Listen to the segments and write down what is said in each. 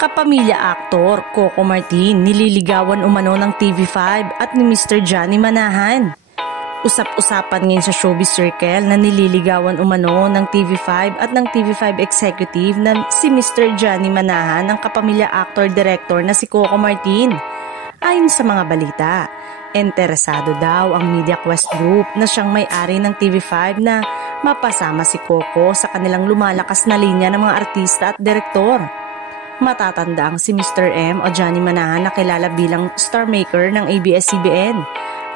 Kapamilya aktor Coco Martin nililigawan umano ng TV5 at ni Mr. Johnny Manahan. Usap-usapan ngayon sa showbiz circle na nililigawan umano ng TV5 at ng TV5 executive na si Mr. Johnny Manahan ng kapamilya actor-director na si Coco Martin. Ayon sa mga balita, interesado daw ang MediaQuest Group na siyang may-ari ng TV5 na mapasama si Coco sa kanilang lumalakas na linya ng mga artista at direktor. Matatanda ang si Mr. M o Johnny Manahan na kilala bilang star maker ng ABS-CBN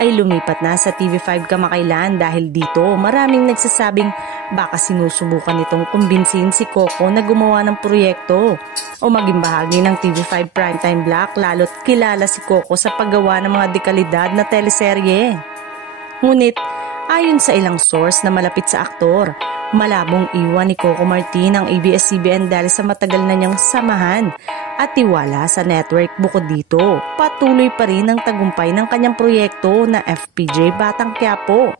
ay lumipat na sa TV5 kamakailan dahil dito maraming nagsasabing baka sinusubukan nitong kumbinsin si Coco na gumawa ng proyekto o maging bahagi ng TV5 primetime block lalo't kilala si Coco sa paggawa ng mga dekalidad na teleserye. Ngunit ayon sa ilang source na malapit sa aktor, malabong iwan ni Coco Martin ang ABS-CBN dahil sa matagal na niyang samahan at tiwala sa network. Bukod dito, patuloy pa rin ang tagumpay ng kanyang proyekto na FPJ Batang Quiapo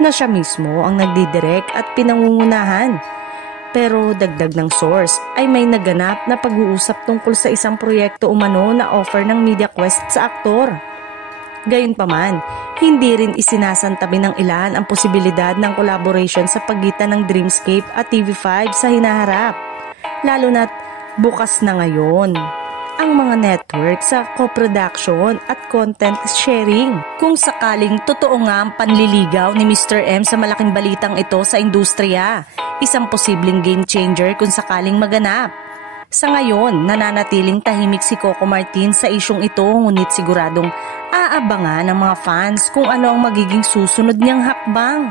na siya mismo ang nagdidirect at pinangungunahan. Pero dagdag ng source ay may naganap na pag-uusap tungkol sa isang proyekto umano na offer ng MediaQuest sa aktor. Gayunpaman, hindi rin isinasantabi ng ilan ang posibilidad ng collaboration sa pagitan ng Dreamscape at TV5 sa hinaharap. Lalo na't bukas na ngayon ang mga network sa co-production at content sharing. Kung sakaling totoo nga ang panliligaw ni Mr. M sa malaking balitang ito sa industriya, isang posibleng game changer kung sakaling maganap. Sa ngayon, nananatiling tahimik si Coco Martin sa isyong ito, ngunit siguradong aabangan ng mga fans kung ano ang magiging susunod niyang hakbang.